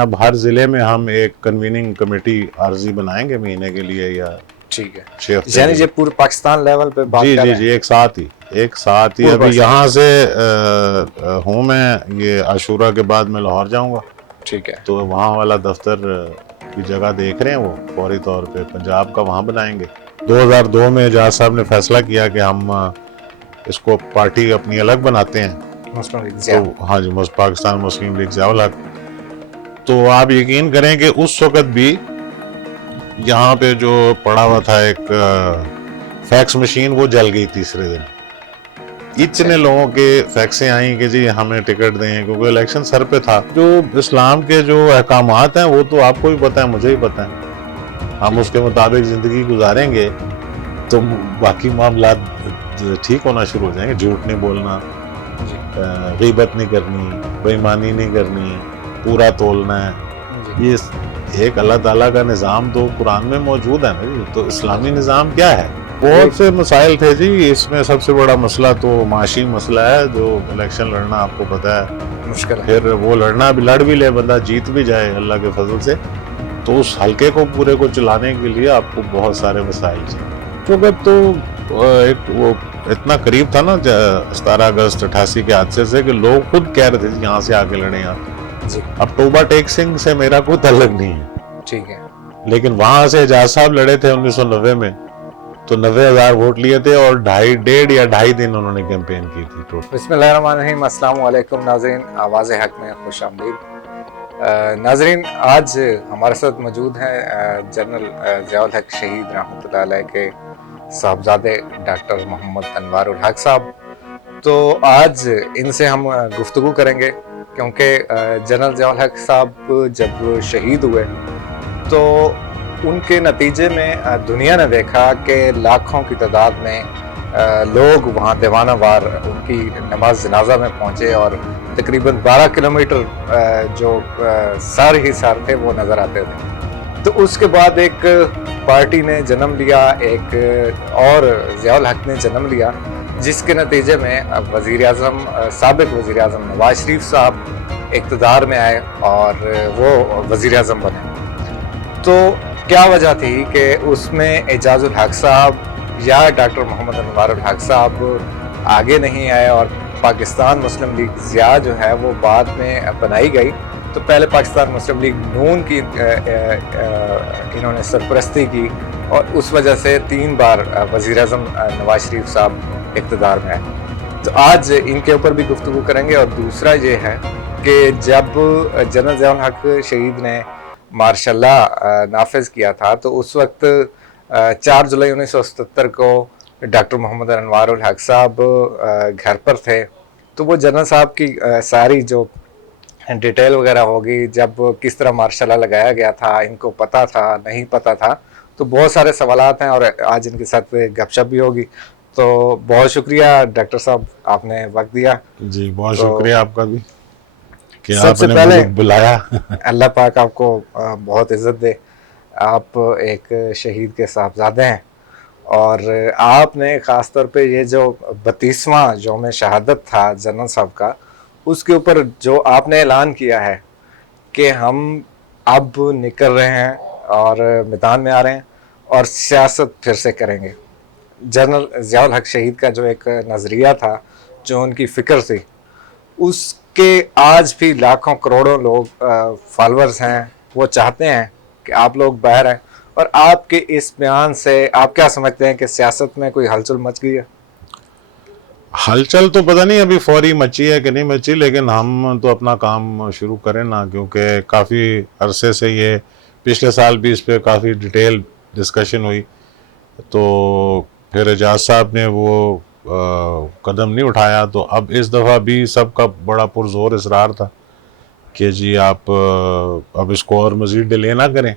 اب ہر ضلع میں ہم ایک کنویننگ کمیٹی عارضی بنائیں گے مہینے کے لیے یا ٹھیک ہے، 6 ہفتے یعنی کے یہ پورے پاکستان لیول پہ بات جی کر جی رہے جی ہیں؟ ایک ساتھ ہی پورے ابھی پاکستان، یہاں سے ہوں میں یہ عاشورہ کے بعد میں لاہور جاؤں گا، ٹھیک ہے، تو وہاں والا دفتر کی جگہ دیکھ رہے ہیں وہ فوری طور پہ پنجاب کا وہاں بنائیں گے۔ 2002 میں اعجاز صاحب نے فیصلہ کیا کہ ہم اس کو پارٹی اپنی الگ بناتے ہیں، مسلم لیگ تو ضیاء، ہاں جی پاکستان مسلم لیگ ضیاء الحق۔ تو آپ یقین کریں کہ اس وقت بھی یہاں پہ جو پڑا ہوا تھا ایک فیکس مشین، وہ جل گئی تیسرے دن۔ اتنے لوگوں کے فیکسیں آئیں کہ جی ہمیں ٹکٹ دیں، کیونکہ الیکشن سر پہ تھا۔ جو اسلام کے جو احکامات ہیں وہ تو آپ کو بھی پتہ ہے، مجھے بھی پتہ ہے، ہم اس کے مطابق زندگی گزاریں گے تو باقی معاملات ٹھیک ہونا شروع ہو جائیں گے۔ جھوٹ نہیں بولنا، غیبت نہیں کرنی، بے ایمانی نہیں کرنی، پورا تولنا ہے، یہ ایک اللہ تعالیٰ کا نظام تو قرآن میں موجود ہے نا جی۔ تو اسلامی نظام کیا ہے؟ بہت سے مسائل تھے جی، اس میں سب سے بڑا مسئلہ تو معاشی مسئلہ ہے، جو الیکشن لڑنا آپ کو پتہ ہے مشکل ہے، پھر وہ لڑ بھی لے بندہ، جیت بھی جائے اللہ کے فضل سے، تو اس حلقے کو پورے کو چلانے کے لیے آپ کو بہت سارے وسائل چاہیے۔ چونکہ تو ایک وہ اتنا قریب تھا نا 17 اگست 88 کے حادثے سے کہ لوگ خود کہہ رہے تھے جی یہاں سے آ کے لڑیں آپ۔ اب ٹوبہ ٹیک سنگھ سے میرا کوئی تعلق نہیں ہے، ٹھیک ہے، لیکن وہاں سے اعجاز صاحب لڑے تھے 1990 میں، تو 90,000 ووٹ لیے تھے اور 1.5 دن انہوں نے کیمپین کی تھی ٹوٹل۔ بسم اللہ الرحمن الرحیم، السلام علیکم ناظرین، آواز حق میں خوش آمدید۔ ناظرین، آج ہمارے ساتھ موجود ہیں جنرل ضیاء الحق شہید رحمۃ اللہ علیہ کے صاحبزادے ڈاکٹر محمد انوار الحق صاحب۔ تو آج ان سے ہم گفتگو کریں گے، کیونکہ جنرل ضیاء الحق صاحب جب شہید ہوئے تو ان کے نتیجے میں دنیا نے دیکھا کہ لاکھوں کی تعداد میں لوگ وہاں دیوانہ وار ان کی نماز جنازہ میں پہنچے، اور تقریباً 12 کلومیٹر جو سار ہی سار تھے وہ نظر آتے تھے۔ تو اس کے بعد ایک پارٹی نے جنم لیا، ایک اور ضیاء الحق نے جنم لیا، جس کے نتیجے میں وزیر اعظم، سابق وزیر اعظم نواز شریف صاحب اقتدار میں آئے اور وہ وزیر اعظم بنے۔ تو کیا وجہ تھی کہ اس میں اعجاز الحق صاحب یا ڈاکٹر محمد انوار الحق صاحب آگے نہیں آئے، اور پاکستان مسلم لیگ ضیاء جو ہے وہ بعد میں بنائی گئی؟ تو پہلے پاکستان مسلم لیگ نون کی انہوں نے سرپرستی کی، اور اس وجہ سے 3 بار وزیر اعظم نواز شریف صاحب اقتدار میں آئے۔ تو آج ان کے اوپر بھی گفتگو کریں گے۔ اور دوسرا یہ ہے کہ جب جنرل ضیاء الحق شہید نے مارشاء اللہ نافذ کیا تھا، تو اس وقت 4 جولائی 1977 کو ڈاکٹر محمد انوار الحق صاحب گھر پر تھے۔ تو وہ جنرل صاحب کی ساری جو ڈیٹیل وغیرہ ہوگی، جب کس طرح مارشاء اللہ لگایا گیا تھا، ان کو پتہ تھا نہیں پتہ تھا، تو بہت سارے سوالات ہیں، اور آج ان کے ساتھ گپ شپ بھی ہوگی۔ تو بہت شکریہ ڈاکٹر صاحب، آپ نے وقت دیا۔ جی بہت شکریہ آپ کا بھی کہ سب آپ سے نے پہلے مجھے بلایا۔ اللہ پاک آپ کو بہت عزت دے، آپ ایک شہید کے صاحبزادے ہیں، اور آپ نے خاص طور پہ یہ جو 32واں یوم شہادت تھا جنرل صاحب کا، اس کے اوپر جو آپ نے اعلان کیا ہے کہ ہم اب نکل رہے ہیں اور میدان میں آ رہے ہیں اور سیاست پھر سے کریں گے۔ جنرل ضیاء الحق شہید کا جو ایک نظریہ تھا، جو ان کی فکر تھی، اس کے آج بھی لاکھوں کروڑوں لوگ فالورز ہیں، وہ چاہتے ہیں کہ آپ لوگ باہر آئیں۔ اور آپ کے اس بیان سے آپ کیا سمجھتے ہیں کہ سیاست میں کوئی ہلچل مچ گئی ہے؟ ہلچل تو پتہ نہیں ابھی فوری مچی ہے کہ نہیں مچی، لیکن ہم تو اپنا کام شروع کریں نا، کیونکہ کافی عرصے سے یہ پچھلے سال بھی اس پہ کافی ڈیٹیل ڈسکشن ہوئی، تو پھر اعجاز صاحب نے وہ قدم نہیں اٹھایا، تو اب اس دفعہ بھی سب کا بڑا پرزور اصرار تھا کہ جی آپ اب اس کو اور مزید ڈیلے نہ کریں،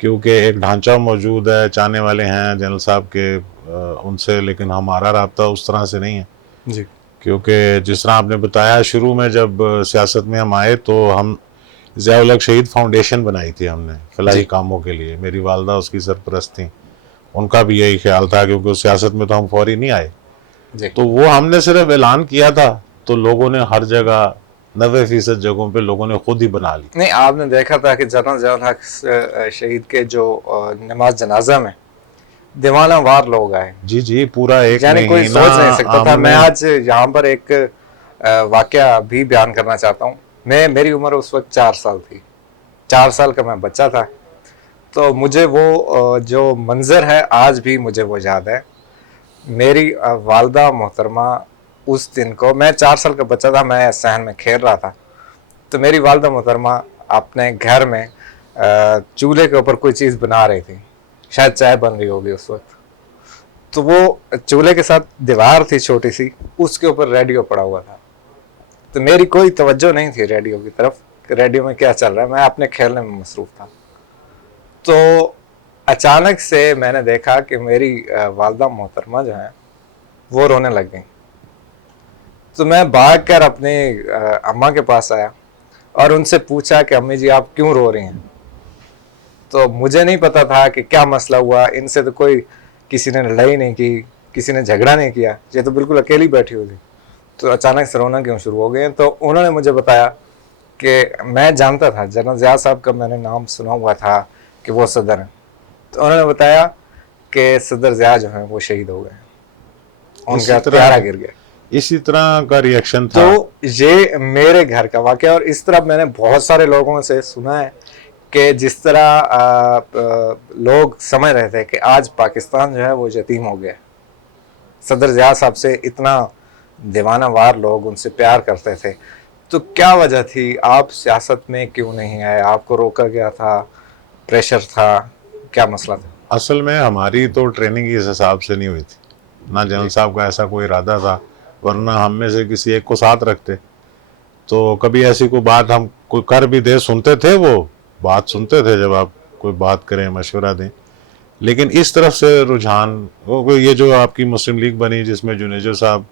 کیونکہ ایک ڈھانچہ موجود ہے، چاہنے والے ہیں جنرل صاحب کے ان سے، لیکن ہمارا رابطہ اس طرح سے نہیں ہے جی، کیونکہ جس طرح آپ نے بتایا شروع میں جب سیاست میں ہم آئے تو ہم ضیاء الحق شہید فاؤنڈیشن بنائی تھی ہم نے فلاحی کاموں کے لیے، میری والدہ اس کی سرپرست تھیں، ان کا بھی یہی خیال تھا کیونکہ سیاست میں تو ہم فوری نہیں آئے، تو وہ ہم نے صرف اعلان کیا تھا تو لوگوں نے ہر جگہ 90% जगहों पे लोगों ने खुद ही बना ली। नहीं, आपने देखा था कि जनरल ज़ियाउल हक शहीद के जो नमाज जनाजा में दीवाना वार लोग आए, जी जी, पूरा एक यानी कोई महीना सोच नहीं सकता था। मैं हमने आज यहाँ पर एक वाकया भी बयान करना चाहता हूँ। मेरी उम्र उस वक्त 4 साल थी, 4 साल का मैं बच्चा था। तो मुझे वो जो मंजर है आज भी मुझे वो याद है। मेरी वालदा मोहतरमा उस दिन को, मैं 4 साल का बच्चा था, मैं सहन में खेल रहा था, तो मेरी वालदा मोहतरमा अपने घर में चूल्हे के ऊपर कोई चीज़ बना रही थी, शायद चाय बन रही होगी उस वक्त। तो वो चूल्हे के साथ दीवार थी छोटी सी, उसके ऊपर रेडियो पड़ा हुआ था। तो मेरी कोई तवज्जो नहीं थी रेडियो की तरफ कि रेडियो में क्या चल रहा है, मैं अपने खेलने में मसरूफ था। तो अचानक से मैंने देखा कि मेरी वालदा मोहतरमा जो है वो रोने लग गई। तो मैं भाग कर अपनी अम्मा के पास आया और उनसे पूछा कि अम्मी जी आप क्यों रो रही हैं। तो मुझे नहीं पता था कि क्या मसला हुआ, इनसे तो कोई किसी ने लड़ाई नहीं की, किसी ने झगड़ा नहीं किया, ये तो बिल्कुल अकेली बैठी हुई थी, तो अचानक से रोना क्यों शुरू हो गए। तो उन्होंने मुझे बताया कि मैं जानता था जनरल ज़िया साहब का, मैंने नाम सुना हुआ था कि वो सदर हैं। तो उन्होंने बताया कि सदर ज़िया जो हैं वो शहीद हो गए, उनका प्यारा गिर गया। इसी तरह का रिएक्शन था। तो ये मेरे घर का वाकया, और इस तरह मैंने बहुत सारे लोगों से सुना है कि जिस तरह लोग समझ रहे थे कि आज पाकिस्तान जो है वो यतीम हो गया। सदर ज़िया साहब से इतना दीवाना वार लोग उनसे प्यार करते थे, तो क्या वजह थी, आप सियासत में क्यों नहीं आए, आपको रोका गया था, प्रेशर था, क्या मसला था? असल में हमारी तो ट्रेनिंग इस हिसाब से नहीं हुई थी, ना जनरल साहब का ऐसा कोई इरादा था, वरना हम में से किसी एक को साथ रखते। तो कभी ऐसी कोई बात हम कोई कर भी दे, सुनते थे, वो बात सुनते थे जब आप कोई बात करें, मशवरा दें। लेकिन इस तरफ से रुझान, वो ये जो आपकी मुस्लिम लीग बनी जिसमें जुनेजो साहब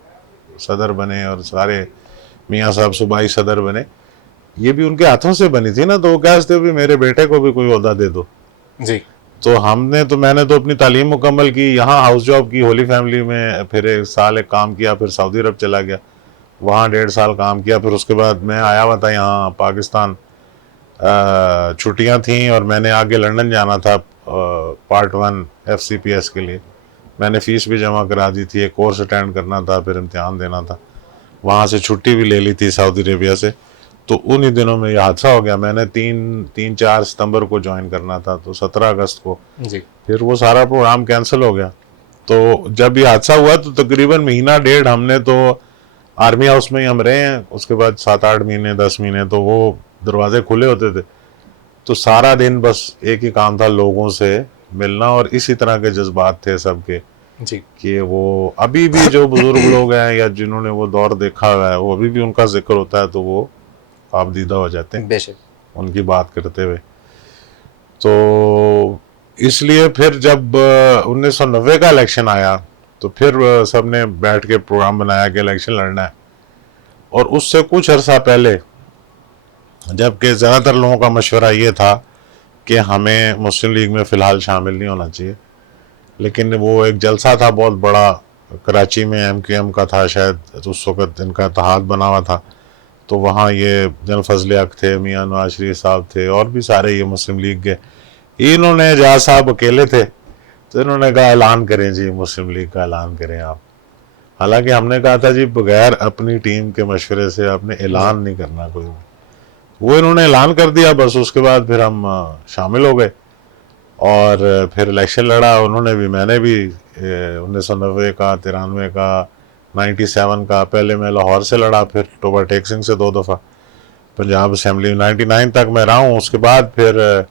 सदर बने और सारे मियाँ साहब सूबाई सदर बने, ये भी उनके हाथों से बनी थी ना। तो वो कहते भी मेरे बेटे को भी कोई ओहदा दे दो जी। तो मैंने तो अपनी तालीम मुकम्मल की, यहाँ हाउस जॉब की होली फैमिली में, फिर 1 साल एक काम किया, फिर सऊदी अरब चला गया, वहाँ 1.5 साल काम किया। फिर उसके बाद मैं आया हुआ था यहाँ पाकिस्तान, छुट्टियाँ थीं और मैंने आगे लंदन जाना था पार्ट 1 FCPS के लिए। मैंने फ़ीस भी जमा करा दी थी, एक कोर्स अटेंड करना था, फिर इम्तिहान देना था, वहाँ से छुट्टी भी ले ली थी सऊदी अरेबिया से। तो उन्हीं दिनों में यह हादसा हो गया। मैंने 3-4 सितंबर को ज्वाइन करना था, तो 17 अगस्त को जी फिर वो सारा प्रोग्राम कैंसिल हो गया। तो जब ये हादसा हुआ तो तकरीबन महीना 1.5 हमने तो आर्मी हाउस में ही हम रहे हैं। उसके बाद 7-8 महीने 10 महीने तो वो दरवाजे खुले होते थे, तो सारा दिन बस एक ही काम था, लोगों से मिलना। और इसी तरह के जज्बात थे सबके जी कि वो अभी भी जो बुजुर्ग लोग हैं या जिन्होंने वो दौर देखा हुआ है, वो अभी भी उनका जिक्र होता है तो वो आपदीदा हो जाते हैं बेशक उनकी बात करते हुए। तो इसलिए फिर जब 1990 का इलेक्शन आया तो फिर सब ने बैठ के प्रोग्राम बनाया कि इलेक्शन लड़ना है। और उससे कुछ अर्सा पहले, जबकि ज़्यादातर लोगों का मशवरा ये था कि हमें मुस्लिम लीग में फ़िलहाल शामिल नहीं होना चाहिए, लेकिन वो एक जलसा था बहुत बड़ा, कराची में MQM का था शायद, उस वक़्त इनका इत्तेहाद बना हुआ था। तो वहाँ ये जनरल फजल हक थे, मियाँ नवाज शरीफ साहब थे, और भी सारे ये मुस्लिम लीग के। इन्होंने, जहाँ साहब अकेले थे, तो इन्होंने कहा ऐलान करें जी, मुस्लिम लीग का ऐलान करें आप। हालांकि हमने कहा था जी बगैर अपनी टीम के मशवरे से आपने ऐलान नहीं करना कोई। वो इन्होंने ऐलान कर दिया, बस उसके बाद फिर हम शामिल हो गए और फिर इलेक्शन लड़ा उन्होंने भी, मैंने भी 1990 का, 93 का, 97 का। पहले मैं लाहौर से लड़ा, फिर टोबा टेक सिंह से 2 दफ़ा, पंजाब असम्बली 99 तक मैं रहा हूँ। उसके बाद फिर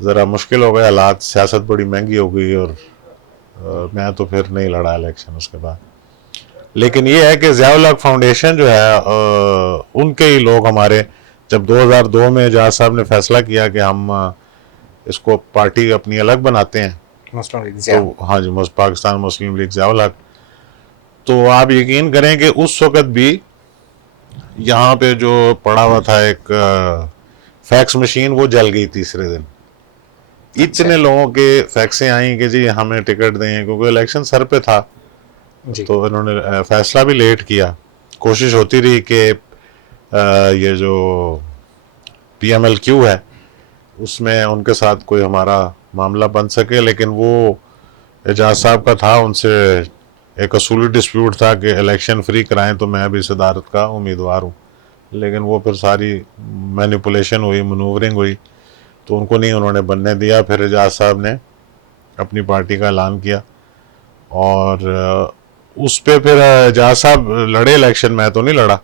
ज़रा मुश्किल हो गया हालात, सियासत बड़ी महंगी हो गई और मैं तो फिर नहीं लड़ा इलेक्शन उसके बाद। लेकिन ये है कि ज़ियाउल हक फाउंडेशन जो है, उनके ही लोग हमारे, जब 2002 में जहाज साहब ने फैसला किया कि हम इसको पार्टी अपनी अलग बनाते हैं, मुस्लिम लीग तो हाँ जी, पाकिस्तान मुस्लिम लीग ज़ियाउल हक, तो आप यकीन करें कि उस वक़्त भी यहाँ पे जो पड़ा हुआ था एक फैक्स मशीन, वो जल गई तीसरे दिन। इतने लोगों के फैक्सें आई कि जी हमें टिकट दें, क्योंकि इलेक्शन सर पे था। तो इन्होंने फैसला भी लेट किया। कोशिश होती रही कि یہ جو PMLQ ہے اس میں ان کے ساتھ کوئی ہمارا معاملہ بن سکے، لیکن وہ اعجاز صاحب کا تھا، ان سے ایک اصولی ڈسپیوٹ تھا کہ الیکشن فری کرائیں تو میں بھی صدارت کا امیدوار ہوں، لیکن وہ پھر ساری مینیپولیشن ہوئی، منورنگ ہوئی، تو ان کو نہیں انہوں نے بننے دیا۔ پھر اعجاز صاحب نے اپنی پارٹی کا اعلان کیا، اور اس پہ پھر اعجاز صاحب لڑے الیکشن، میں تو نہیں لڑا۔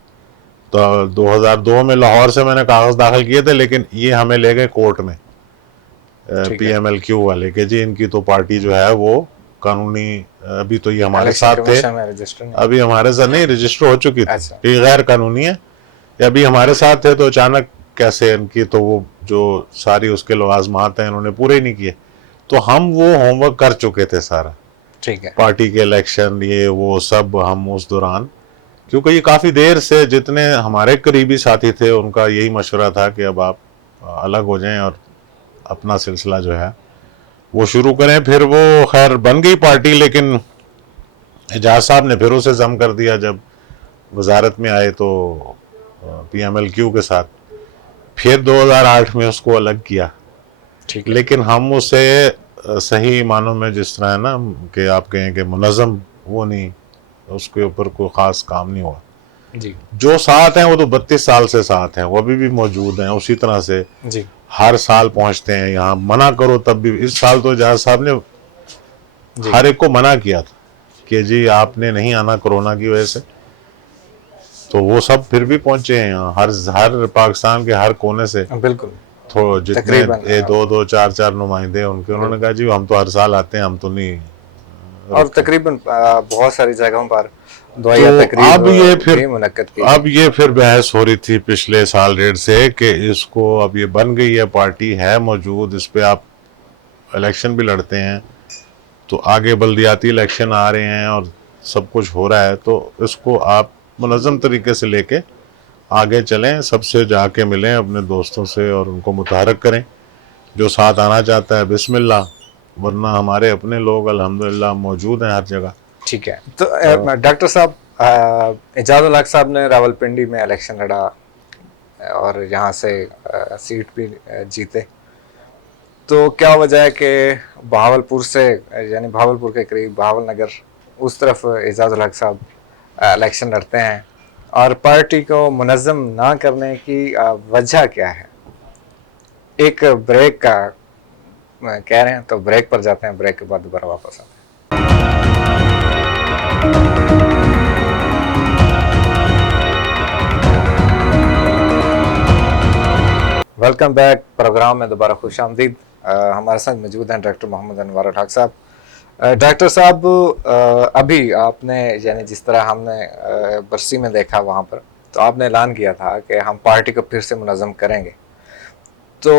تو 2002 میں لاہور سے میں نے کاغذ داخل کیے تھے، لیکن یہ ہمیں لے گئے کورٹ میں PMLQ والے کہ جی ان کی تو پارٹی جو ہے وہ قانونی، ابھی تو یہ ہمارے ساتھ تھے، ابھی ہمارے ساتھ نہیں رجسٹر ہو چکی تھی، یہ غیر قانونی ہے، ابھی ہمارے ساتھ تھے، تو اچانک کیسے ان کی، تو وہ جو ساری اس کے لوازمات ہیں انہوں نے پورے ہی نہیں کیے۔ تو ہم وہ ہوم ورک کر چکے تھے سارا، ٹھیک ہے، پارٹی کے الیکشن یہ وہ سب ہم اس دوران، کیونکہ یہ کافی دیر سے جتنے ہمارے قریبی ساتھی تھے ان کا یہی مشورہ تھا کہ اب آپ الگ ہو جائیں اور اپنا سلسلہ جو ہے وہ شروع کریں۔ پھر وہ خیر بن گئی پارٹی، لیکن اعجاز صاحب نے پھر اسے ضم کر دیا جب وزارت میں آئے، تو PMLQ کے ساتھ پھر 2008 میں اس کو الگ کیا، لیکن ہم اسے صحیح معنوں میں جس طرح ہے نا کہ آپ کہیں کہ منظم، وہ نہیں، اس کے اوپر کوئی خاص کام نہیں ہوا۔ جی، جو ساتھ ہیں وہ تو 32 سال سے ساتھ ہیں، وہ ابھی بھی موجود ہیں اسی طرح سے، جی، ہر سال پہنچتے ہیں یہاں، منع کرو تب بھی۔ اس سال تو اعجاز صاحب نے ہر ایک کو منع کیا تھا کہ جی آپ نے نہیں آنا کرونا کی وجہ سے، تو وہ سب پھر بھی پہنچے ہیں یہاں، ہر پاکستان کے ہر کونے سے، بالکل، جتنے 2 4 نمائندے ان کے، انہوں نے کہا جی ہم تو ہر سال آتے ہیں، ہم تو نہیں۔ اور تقریباً بہت ساری جگہوں پر تو اب یہ پھر بحث ہو رہی تھی پچھلے سال 1.5 سے کہ اس کو اب یہ بن گئی ہے، پارٹی ہے موجود، اس پہ آپ الیکشن بھی لڑتے ہیں، تو آگے بلدیاتی الیکشن آ رہے ہیں اور سب کچھ ہو رہا ہے، تو اس کو آپ منظم طریقے سے لے کے آگے چلیں، سب سے جا کے ملیں اپنے دوستوں سے اور ان کو متحرک کریں، جو ساتھ آنا چاہتا ہے بسم اللہ، ورنہ ہمارے اپنے لوگ الحمدللہ موجود ہیں ہر جگہ۔ ٹھیک ہے، تو ڈاکٹر صاحب اعجاز الحق صاحب نے راولپنڈی میں الیکشن لڑا اور یہاں سے سیٹ بھی جیتے، تو کیا وجہ ہے کہ بہاولپور سے، یعنی بہاولپور کے قریب بہاول نگر، اس طرف اعجاز الحق صاحب الیکشن لڑتے ہیں، اور پارٹی کو منظم نہ کرنے کی وجہ کیا ہے؟ ایک بریک کا کہہ رہے ہیں، تو بریک پر جاتے ہیں، بریک کے بعد دوبارہ واپس آتے ہیں۔ ویلکم بیک، پروگرام میں دوبارہ خوش آمدید۔ ہمارے ساتھ موجود ہیں ڈاکٹر محمد انوار الحق صاحب۔ ڈاکٹر صاحب، ابھی آپ نے، یعنی جس طرح ہم نے برسی میں دیکھا وہاں پر، تو آپ نے اعلان کیا تھا کہ ہم پارٹی کو پھر سے منظم کریں گے، تو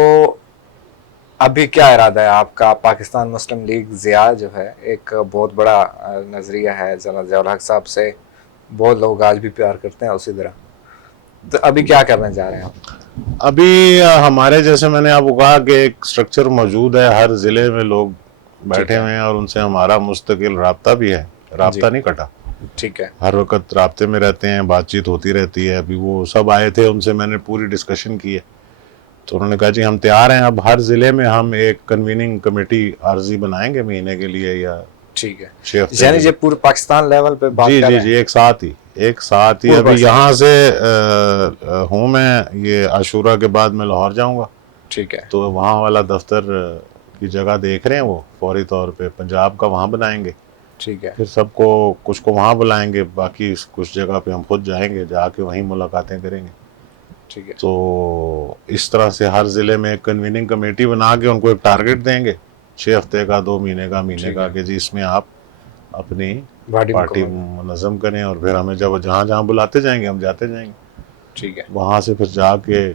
ابھی کیا ارادہ ہے آپ کا؟ پاکستان مسلم لیگ ضیاء جو ہے ایک بہت بڑا نظریہ ہے، جنرل ضیاء الحق صاحب سے بہت لوگ آج بھی پیار کرتے ہیں اسی طرح، تو ابھی کیا کرنے جا رہے ہیں آپ؟ ابھی ہمارے جیسے میں نے آپ کو کہا کہ ایک سٹرکچر موجود ہے، ہر ضلع میں لوگ بیٹھے ہوئے ہیں اور ان سے ہمارا مستقل رابطہ بھی ہے، رابطہ نہیں کٹا، ٹھیک ہے، ہر وقت رابطے میں رہتے ہیں، بات چیت ہوتی رہتی ہے۔ ابھی وہ سب آئے تھے، ان سے میں نے پوری ڈسکشن کی ہے، تو انہوں نے کہا جی ہم تیار ہیں، اب ہر ضلع میں ہم ایک کنویننگ کمیٹی عارضی بنائیں گے مہینے کے لیے یا ٹھیک ہے، 6 ہفتے، یعنی یہ پورے پاکستان لیول پہ بات کر رہے ہیں؟ جی ایک ساتھ ہی ابھی یہاں سے ہوں میں، یہ عاشورہ کے بعد میں لاہور جاؤں گا، ٹھیک ہے، تو وہاں والا دفتر کی جگہ دیکھ رہے ہیں وہ فوری طور پہ، پنجاب کا وہاں بنائیں گے، ٹھیک ہے، پھر سب کو کچھ کو وہاں بلائیں گے، باقی کچھ جگہ پہ ہم خود جائیں گے، جا کے وہیں ملاقاتیں کریں گے۔ ٹھیک ہے، تو اس طرح سے ہر ضلع میں ایک کنویننگ کمیٹی بنا کے ان کو ایک ٹارگٹ دیں گے، 6 ہفتے کا، 2 مہینے کا کہ جی اس میں آپ اپنی پارٹی منظم کریں، اور پھر ہمیں جب جہاں بلاتے جائیں گے ہم جاتے جائیں گے، ٹھیک ہے، وہاں سے پھر جا کے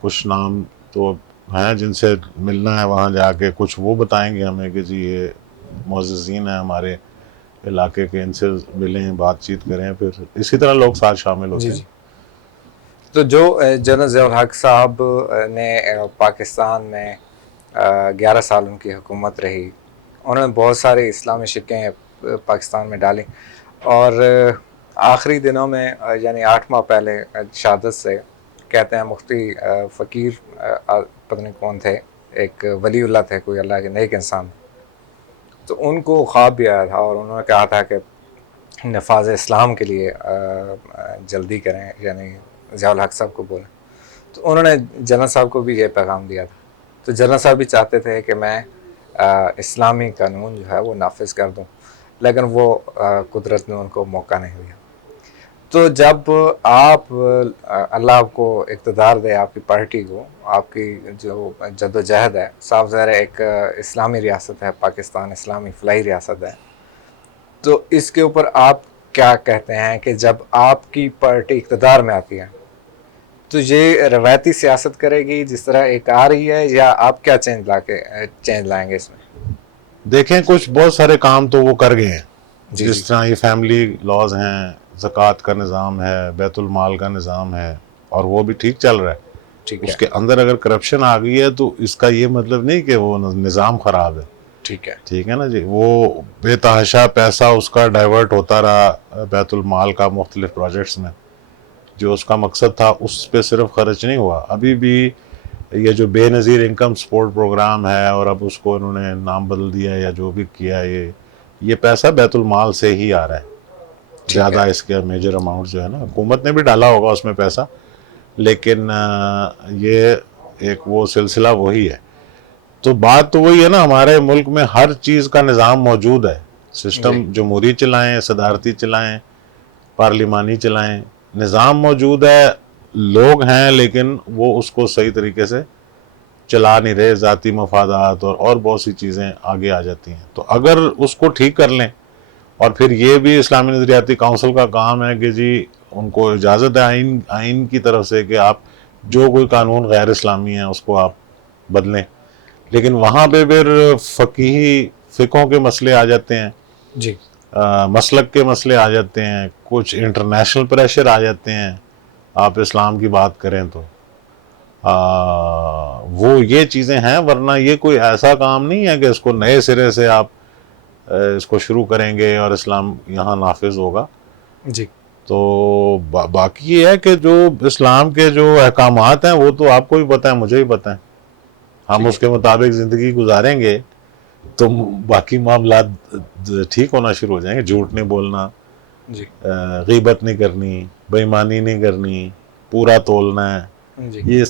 کچھ نام تو ہیں جن سے ملنا ہے، وہاں جا کے کچھ وہ بتائیں گے ہمیں کہ جی یہ معززین ہیں ہمارے علاقے کے، ان سے ملیں، بات چیت کریں، پھر اسی طرح لوگ ساتھ شامل ہوتے ہیں۔ تو جو جنرل ضیاء الحق صاحب نے پاکستان میں 11 سال ان کی حکومت رہی، انہوں نے بہت سارے اسلامی شقیں پاکستان میں ڈالیں، اور آخری دنوں میں، یعنی 8 ماہ پہلے شہادت سے कहते हैं मुफ्ती फ़कीर पता नहीं कौन थे, एक वली उल्लाह थे, कोई अल्लाह के नेक इंसान, तो उनको ख्वाब भी आया था और उन्होंने कहा था कि नफाज इस्लाम के लिए जल्दी करें, यानी ज़ियाउल हक साहब को बोलें। तो उन्होंने जनरल साहब को भी ये पैगाम दिया था। तो जनरल साहब भी चाहते थे कि मैं इस्लामी कानून जो है वो नाफिज कर दूं, लेकिन वो कुदरत ने उनको मौका नहीं दिया। तो जब आप अल्लाह आपको इक़्तिदार दे, आपकी पार्टी को, आपकी जो जद्दोजहद है, साफ ज़ाहिर है एक इस्लामी रियासत है पाकिस्तान, इस्लामी फ़लाही रियासत है, तो इसके ऊपर आप क्या कहते हैं कि जब आपकी पार्टी इक़्तिदार में आती है तो ये रवायती सियासत करेगी जिस तरह एक आ रही है, या आप क्या चेंज लाएंगे इसमें? देखें, कुछ बहुत सारे काम तो वो कर गए हैं, जी, जिस तरह ये फैमिली लॉज हैं, ज़कात का निज़ाम है, बैतुल माल का निज़ाम है, और वो भी ठीक चल रहा है। ठीक है, उसके अंदर अगर करप्शन आ गई है तो इसका ये मतलब नहीं कि वो निज़ाम ख़राब है। ठीक है, ठीक है ना जी, वो बेतहाशा पैसा उसका डाइवर्ट होता रहा बैतुल माल का मुख्तलिफ प्रोजेक्ट्स में, जो उसका मकसद था उस पर सिर्फ खर्च नहीं हुआ। अभी भी ये जो बेनज़ीर इनकम सपोर्ट प्रोग्राम है, और अब उसको इन्होंने नाम बदल दिया या जो भी किया, ये पैसा बैतुल माल से ही आ रहा है। ज़्यादा इसके मेजर अमाउंट जो है ना, हुकूमत ने भी डाला होगा उसमें पैसा, लेकिन ये एक वो सिलसिला वही है। तो बात तो वही है ना, हमारे मुल्क में हर चीज़ का निज़ाम मौजूद है। सिस्टम जमहूरी चलाएं, सदारती चलाएं, पार्लिमानी चलाएं, निज़ाम मौजूद है, लोग हैं, लेकिन वो उसको सही तरीके से चला नहीं रहे। ज़ाती मफादात और बहुत सी चीज़ें आगे आ जाती हैं। तो अगर उसको ठीक कर लें, और फिर ये भी इस्लामी नज़रियाती काउंसिल का काम है कि जी उनको इजाज़त है आइन की तरफ से कि आप जो कोई कानून गैर इस्लामी है उसको आप बदलें, लेकिन वहाँ पे फिर फ़क़ीही फ़िक़ों के मसले आ जाते हैं जी, मसलक के मसले आ जाते हैं, कुछ इंटरनेशनल प्रेशर आ जाते हैं। आप इस्लाम की बात करें तो वो ये चीज़ें हैं, वरना ये कोई ऐसा काम नहीं है कि इसको नए सिरे से आप इसको शुरू करेंगे और इस्लाम यहाँ नाफिज होगा। जी, तो बाकी ये है कि जो इस्लाम के जो अहकामात हैं वो तो आपको भी पता है, मुझे भी पता है। हम उसके मुताबिक ज़िंदगी गुजारेंगे तो बाकी मामला ठीक होना शुरू हो जाएंगे। झूठ नहीं बोलना, जी, गीबत नहीं करनी, बेईमानी नहीं करनी, पूरा तोलना है, जी, ये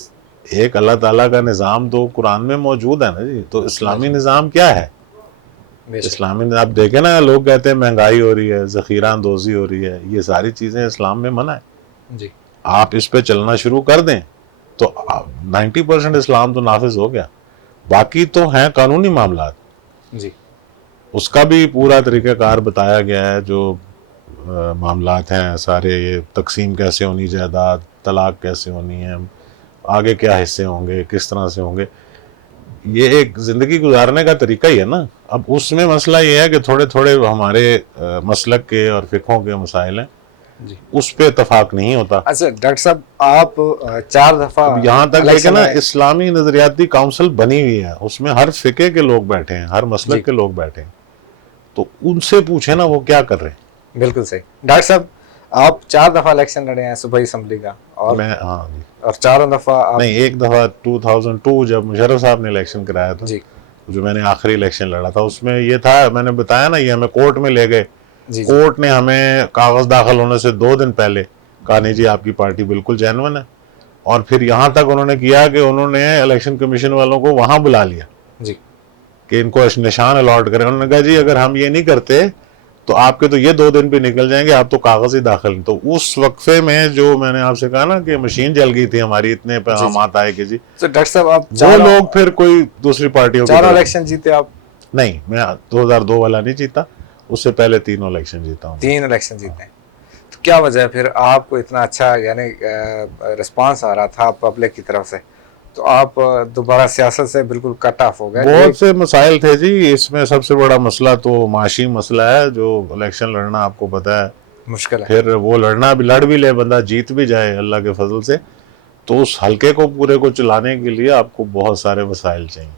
एक अल्लाह ताला का निज़ाम तो कुरान में मौजूद है ना जी। तो इस्लामी निज़ाम क्या है? इस्लामी आप देखें ना, लोग कहते हैं महंगाई हो रही है, ज़ख़ीरा अंदोज़ी हो रही है, ये सारी चीज़ें इस्लाम में मना है। जी, आप इस पे चलना शुरू कर दें तो 90% इस्लाम तो नाफिज हो गया। बाकी तो हैं कानूनी मामला, जी, उसका भी पूरा तरीक़ाकार बताया गया है। जो मामलात हैं सारे, ये तकसीम कैसे होनी जायदाद, तलाक कैसे होनी है, आगे क्या हिस्से होंगे, किस तरह से होंगे, ये एक ज़िंदगी गुजारने का तरीका ही है ना। अब उसमें मसला ये है कि थोड़े थोड़े हमारे मसलक के और फ़िक़ों के मसाइल हैं, उस पे इत्तफाक नहीं होता। अच्छा डॉक्टर साहब, आप 4 दफ़ा यहाँ तक देखें ना, इस्लामी नज़रियाती काउंसिल बनी हुई है, उसमें हर फ़िक़े के लोग बैठे हैं, हर मसलक के लोग बैठे हैं, तो उनसे पूछे ना वो क्या कर रहे हैं। बिल्कुल सही। डॉक्टर साहब, आप 4 दफ़ा इलेक्शन लड़े हैं सूबाई असम्बली का, और मैं हाँ जी, और चारों दफ़ा आप नहीं, एक दफ़ा 2002 जब मुशर्रफ साहब ने इलेक्शन कराया था जी, जो मैंने आखिरी इलेक्शन लड़ा था, उसमें ये था, मैंने बताया ना, ये हमें कोर्ट में ले गए। जी, कोर्ट ने हमें कागज़ दाखिल होने से 2 दिन पहले कहा नहीं जी आपकी पार्टी बिल्कुल जेन्युइन है, और फिर यहाँ तक उन्होंने किया कि उन्होंने इलेक्शन कमीशन वालों को वहाँ बुला लिया जी, कि इनको निशान अलॉट करें। उन्होंने कहा जी अगर हम ये नहीं करते तो आपके तो ये 2 दिन भी निकल जाएंगे, आप तो कागज़ ही दाखिल नहीं। तो उस वक्फे में जो मैंने आपसे कहा ना कि मशीन जल गई थी हमारी, इतने पैगामात आए कि जी। तो डॉक्टर साहब, आप वो लोग फिर कोई दूसरी पार्टियों की चारों इलेक्शन जीते आप? नहीं, मैं 2002 वाला नहीं जीता, उससे पहले 3 इलेक्शन जीता हूँ। 3 इलेक्शन जीते हैं। तो क्या वजह है फिर आपको इतना अच्छा यानी रिस्पांस आ रहा था पब्लिक की तरफ से, तो आप दोबारा सियासत से बिल्कुल कट ऑफ हो गए? बहुत से मसाइल थे जी, इसमें सबसे बड़ा मसला तो माशी मसला है। जो इलेक्शन लड़ना आपको पता है मुश्किल है, फिर वो लड़ना भी, लड़ भी ले बंदा, जीत भी जाए अल्लाह के फजल से, तो उस हल्के को पूरे को चलाने के लिए आपको बहुत सारे वसाइल चाहिए।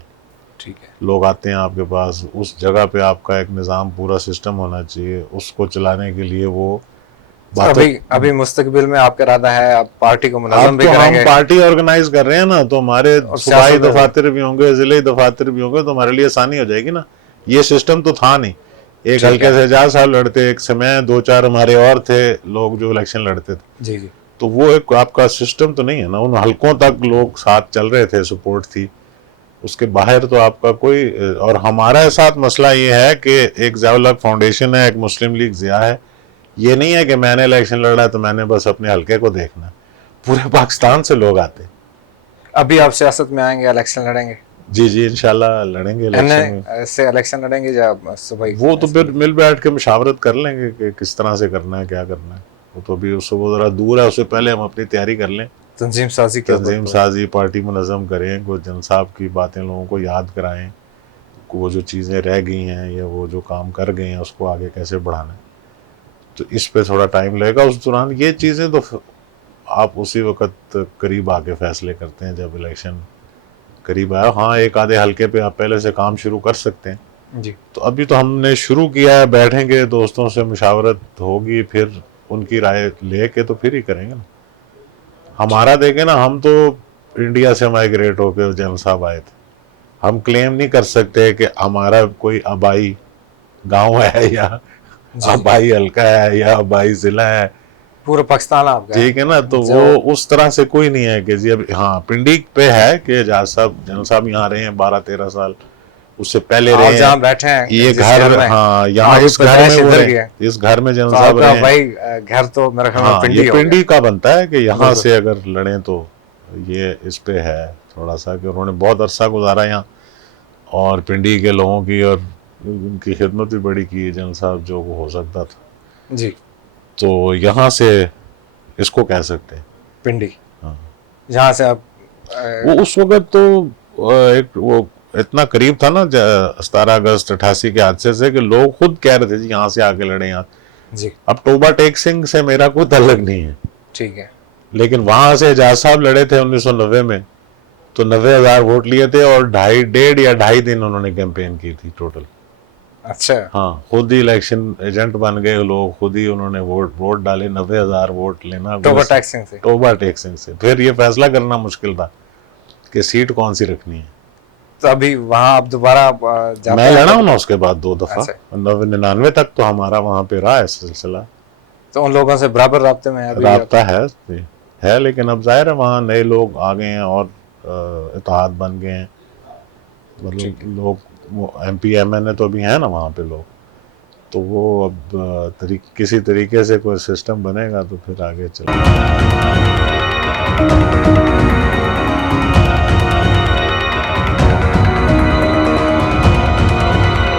ठीक है, लोग आते हैं आपके पास, उस जगह पे आपका एक निज़ाम पूरा सिस्टम होना चाहिए, उसको चलाने के लिए वो बातों अभी मुस्तकबिल में आपका इरादा है आप पार्टी को मुनज़्ज़म अब भी तो हम करेंगे पार्टी ऑर्गेनाइज कर रहे हैं ना, तो हमारे सूबाई सियासत में दफातर भी होंगे, जिले दफातर भी होंगे, तो हमारे लिए आसानी हो जाएगी ना। ये सिस्टम तो था नहीं, एक ठीक हल्के है। से 50 साल लड़ते, एक समय 2-4 हमारे और थे लोग जो इलेक्शन लड़ते थे, जी जी तो वो एक आपका सिस्टम तो नहीं है ना। उन हलकों तक लोग साथ चल रहे थे, सपोर्ट थी, उसके बाहर तो आपका कोई। और हमारे साथ मसला ये है कि एक ज़ियाउल हक फाउंडेशन है, एक मुस्लिम लीग ज़िया है। ये नहीं है कि मैंने इलेक्शन लड़ा तो मैंने बस अपने हलके को देखना, पूरे पाकिस्तान से लोग आते। अभी आप सियासत में आएंगे इलेक्शन लड़ेंगे जी जी, इंशाल्लाह लड़ेंगे इलेक्शन में। से इलेक्शन लड़ेंगे या सुबह वो तो फिर मिल बैठ के मशावरत कर लेंगे कि किस तरह से करना है, क्या करना है। वो तो अभी उससे वो ज़रा दूर है, उससे पहले हम अपनी तैयारी कर लें, तंजीम साजी के तंजीम साजी, पार्टी मुनज़्ज़म करें, कुछ जनसाब की बातें लोगों को याद कराएं, वो जो चीज़ें रह गई हैं या वो जो काम कर गए हैं उसको आगे कैसे बढ़ाना है। तो इस पे थोड़ा टाइम लगेगा। उस दौरान ये चीज़ें तो आप उसी वक्त करीब आके फैसले करते हैं जब इलेक्शन करीब आया। हाँ, एक आधे हल्के पे आप पहले से काम शुरू कर सकते हैं। जी तो अभी तो हमने शुरू किया है, बैठेंगे दोस्तों से मशावरत होगी, फिर उनकी राय लेके तो फिर ही करेंगे ना। हमारा देखें ना, हम तो इंडिया से माइग्रेट होकर जनरल साहब आए थे, हम क्लेम नहीं कर सकते कि हमारा कोई आबाई गांव है या आबाई हल्का है या आबाई जिला है, पूरा पाकिस्तान आपका ठीक है ना। तो जो वो उस तरह से कोई नहीं है कि जी अब हाँ पिंडी पे है कि एजाज साहब जनरल साहब यहाँ रहे हैं 12-13 साल, उससे पहले आप रहे जहाँ हैं बैठे हैं ये जिस घर, में, हाँ यहाँ आपकी इस घर पैदाइश में वो इधर की रहे, है, इस घर में जनरल तो साहब आपका रहे हैं। भाई घर तो मेरे ख्याल में हाँ, पिंडी ये हो गया। पिंडी का बनता है कि यहाँ बिल्कुल। से अगर लड़ें तो ये इस पे है थोड़ा सा कि उन्होंने बहुत अरसा गुजारा यहाँ, और पिंडी के लोगों की और उनकी खिदमत भी बड़ी की जनरल साहब जो हो सकता था। जी तो यहाँ से इसको कह सकते हैं पिंडी, हाँ। जहाँ से आप वो उस वक्त तो एक वो इतना करीब था ना 17 अगस्त 88 के हादसे से कि लोग खुद कह रहे थे जी यहाँ से आके लड़े यहाँ। जी अब टोबा टेक सिंह से मेरा कोई ताल्लुक नहीं है, ठीक है, लेकिन वहां से एजाज साहब लड़े थे 1990 में, तो 90,000 वोट लिए थे और 1.5 दिन उन्होंने कैंपेन की थी टोटल। अच्छा हाँ, खुद ही इलेक्शन एजेंट बन गए लोग, खुद ही उन्होंने वोट डाले, 90,000 वोट लेना टोबा टैक्सिंग से। टोबा टेक सिंह से। फिर ये फैसला करना मुश्किल था कि सीट कौन सी रखनी है। तो अभी वहाँ आप दोबारा जाते मैं हैं लड़ा तो- हूँ ना उसके बाद 2 दफा, अच्छा। 99 तक तो हमारा वहाँ पे रहा है सिलसिला, तो उन लोगों से बराबर राब्ते में है अभी राब्ता है, लेकिन अब जाहिर है वहाँ नए लोग आ गए हैं और इत्तेहाद बन गए हैं, मतलब लोग MP MNA तो अभी हैं ना वहाँ पे लोग, तो वो अब किसी तरीके से कोई सिस्टम बनेगा तो फिर आगे चलेगा।